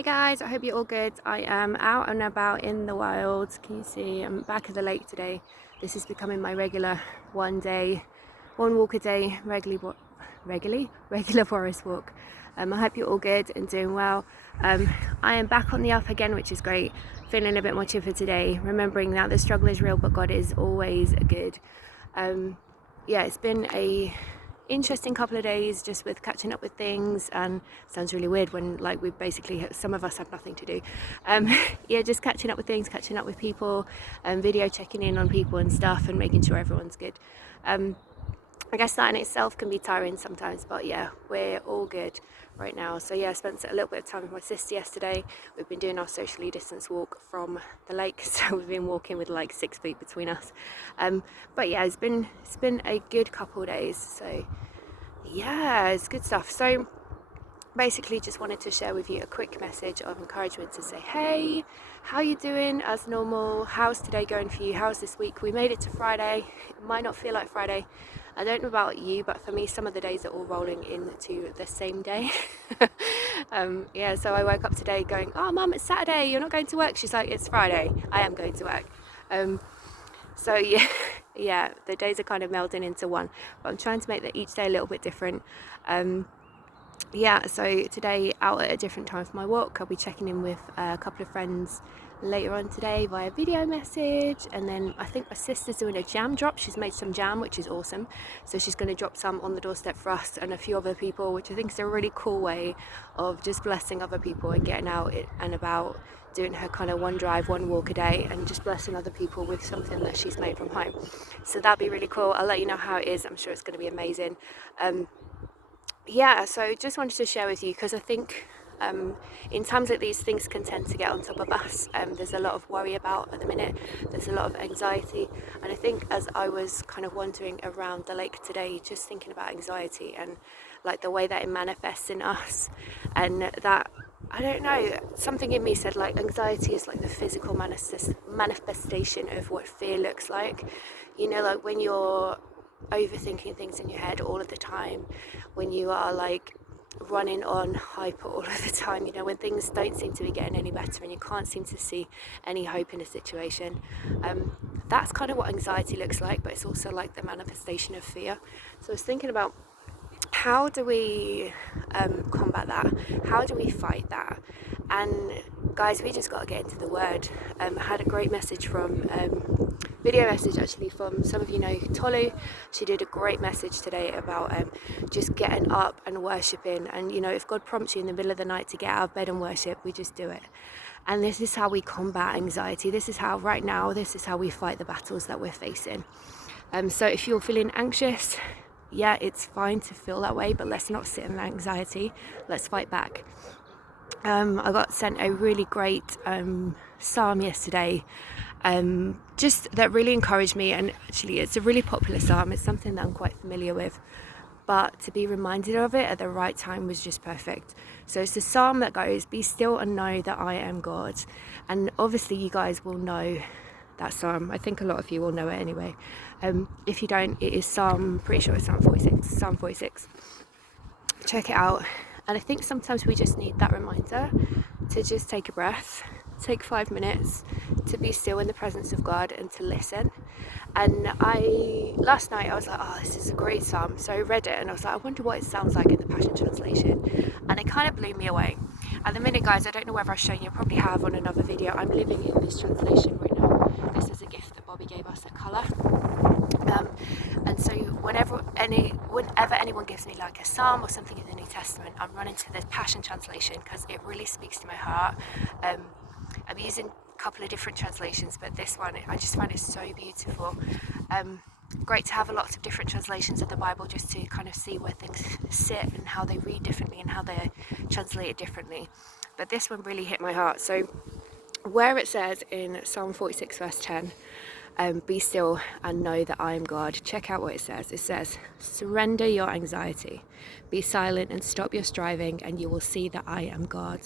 Hey guys, I hope you're all good. I am out and about in the wild. Can you see? I'm back at the lake today. This is becoming my regular one walk a day, regular forest walk. I hope you're all good and doing well. I am back on the up again, which is great. Feeling a bit more chipper today, remembering that the struggle is real, but God is always good. It's been a interesting couple of days just with catching up with things, and sounds really weird when like we basically some of us have nothing to do. Just catching up with things, catching up with people, video checking in on people and stuff, and making sure everyone's good. I guess that in itself can be tiring sometimes, but yeah, we're all good right now. So yeah, I spent a little bit of time with my sister yesterday. We've been doing our socially distanced walk from the lake, so we've been walking with like 6 feet between us. But yeah, it's been a good couple of days. So yeah, it's good stuff. So basically just wanted to share with you a quick message of encouragement to say, hey, how you doing as normal? How's today going for you? How's this week? We made it to Friday. It might not feel like Friday. I don't know about you, but for me some of the days are all rolling into the same day. So I woke up today going, oh mum, it's Saturday, you're not going to work? She's like, it's Friday, I am going to work. So yeah, the days are kind of melding into one, but I'm trying to make each day a little bit different. So today out at a different time for my walk. I'll be checking in with a couple of friends later on today via video message, and then I think my sister's doing a jam drop. She's made some jam, which is awesome, so she's going to drop some on the doorstep for us and a few other people, which I think is a really cool way of just blessing other people and getting out and about, doing her kind of one drive, one walk a day, and just blessing other people with something that she's made from home. So that'd be really cool. I'll let you know how it is. I'm sure it's going to be amazing. So just wanted to share with you, because I think in times like these, things can tend to get on top of us. There's a lot of worry about at the minute, there's a lot of anxiety, and I think as I was kind of wandering around the lake today, just thinking about anxiety and like the way that it manifests in us, and that, I don't know, something in me said like anxiety is like the physical manifestation of what fear looks like. You know, like when you're overthinking things in your head all of the time, when you are like running on hyper all of the time, you know, when things don't seem to be getting any better and you can't seem to see any hope in a situation, that's kind of what anxiety looks like, but it's also like the manifestation of fear. So I was thinking about, how do we combat that? How do we fight that? And guys, we just got to get into the word. I had a great message from video message actually from some of you know Tolu. She did a great message today about just getting up and worshipping, and you know, if God prompts you in the middle of the night to get out of bed and worship, we just do it. And this is how we combat anxiety. This is how we fight the battles that we're facing. So if you're feeling anxious, yeah, it's fine to feel that way, but let's not sit in anxiety. Let's fight back. I got sent a really great psalm yesterday, just that really encouraged me, and actually it's a really popular psalm. It's something that I'm quite familiar with, but to be reminded of it at the right time was just perfect. So it's a psalm that goes, be still and know that I am God. And obviously you guys will know that psalm. I think a lot of you will know it anyway. If you don't, it is pretty sure it's Psalm 46. Check it out. And I think sometimes we just need that reminder to just take a breath, take 5 minutes to be still in the presence of God and to listen. And last night I was like, oh, this is a great psalm. So I read it and I was like, I wonder what it sounds like in the Passion Translation. And it kind of blew me away. At the minute, guys, I don't know whether I've shown you, I probably have on another video, I'm living in this translation right now. This is a gift that Bobby gave us, a colour. And so whenever anyone gives me like a psalm or something in the New Testament, I'm running to the Passion Translation because it really speaks to my heart. I'm using a couple of different translations, but this one, I just find it so beautiful. Great to have lots of different translations of the Bible, just to kind of see where things sit and how they read differently and how they're translated differently. But this one really hit my heart. So where it says in Psalm 46 verse 10, be still and know that I am God. Check out what it says. It says, surrender your anxiety, be silent and stop your striving, and you will see that I am God.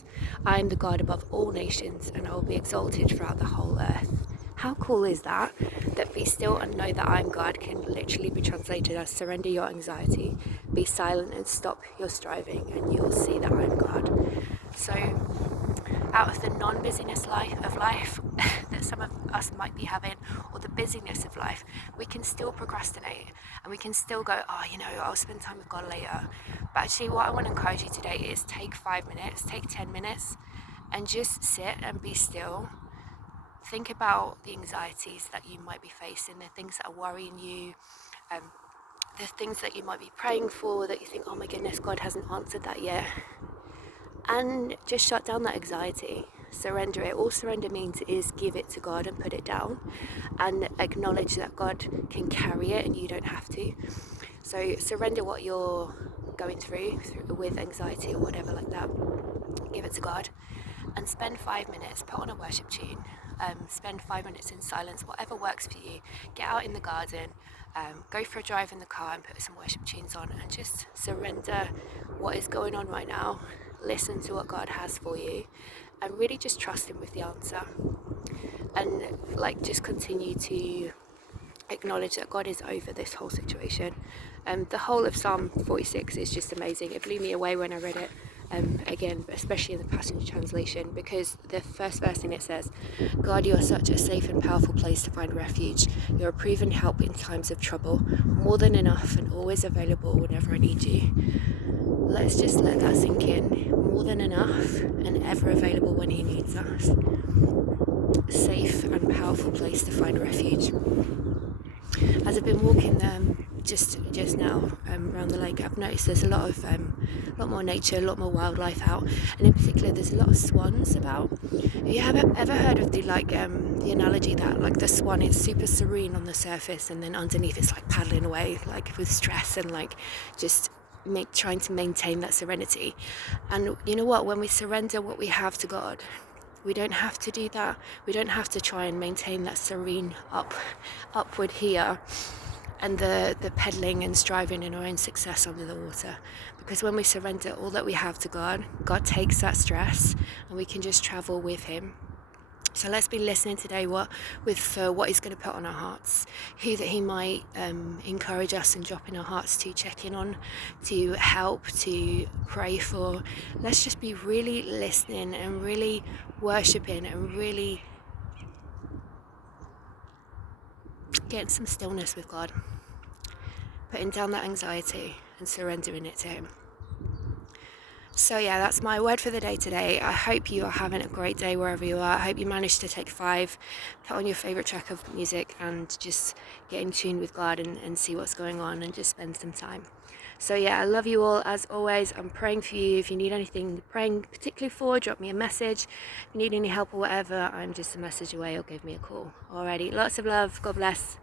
I am the God above all nations, and I will be exalted throughout the whole earth. How cool is that? That be still and know that I am God can literally be translated as surrender your anxiety, be silent and stop your striving, and you'll see that I am God. So out of the non-busyness of life that some of us might be having, or the busyness of life, we can still procrastinate and we can still go, oh, I'll spend time with God later. But actually, what I want to encourage you today is take 5 minutes, take 10 minutes, and just sit and be still. Think about the anxieties that you might be facing, the things that are worrying you, the things that you might be praying for that you think, oh my goodness, God hasn't answered that yet. And just shut down that anxiety. Surrender it. All surrender means is give it to God and put it down, and acknowledge that God can carry it and you don't have to. So surrender what you're going through with anxiety or whatever like that. Give it to God and spend 5 minutes, put on a worship tune, spend 5 minutes in silence, whatever works for you. Get out in the garden, go for a drive in the car and put some worship tunes on, and just surrender what is going on right now. Listen to what God has for you and really just trust Him with the answer, and just continue to acknowledge that God is over this whole situation. The whole of Psalm 46 is just amazing. It blew me away when I read it again, especially in the Passion Translation, because the first verse in it says, God, you are such a safe and powerful place to find refuge. You're a proven help in times of trouble, more than enough and always available whenever I need you. Let's just let that sink in. More than enough and ever available when He needs us. Safe and powerful place to find refuge. As I've been walking just now around the lake, I've noticed there's a lot more nature, a lot more wildlife out, and in particular there's a lot of swans about. Have you ever heard of the analogy that the swan is super serene on the surface, and then underneath it's paddling away with stress and just trying to maintain that serenity? And you know what? When we surrender what we have to God, we don't have to do that. We don't have to try and maintain that serene upward here and the pedaling and striving in our own success under the water. Because when we surrender all that we have to God, God takes that stress and we can just travel with Him. So let's be listening today what He's going to put on our hearts, who that He might encourage us and drop in our hearts to check in on, to help, to pray for. Let's just be really listening and really worshipping and really getting some stillness with God, putting down that anxiety and surrendering it to Him. So yeah, that's my word for the day today. I hope you are having a great day wherever you are. I hope you managed to take 5, put on your favourite track of music and just get in tune with God and see what's going on and just spend some time. So yeah, I love you all as always. I'm praying for you. If you need anything praying particularly for, drop me a message. If you need any help or whatever, I'm just a message away or give me a call. Alrighty, lots of love. God bless.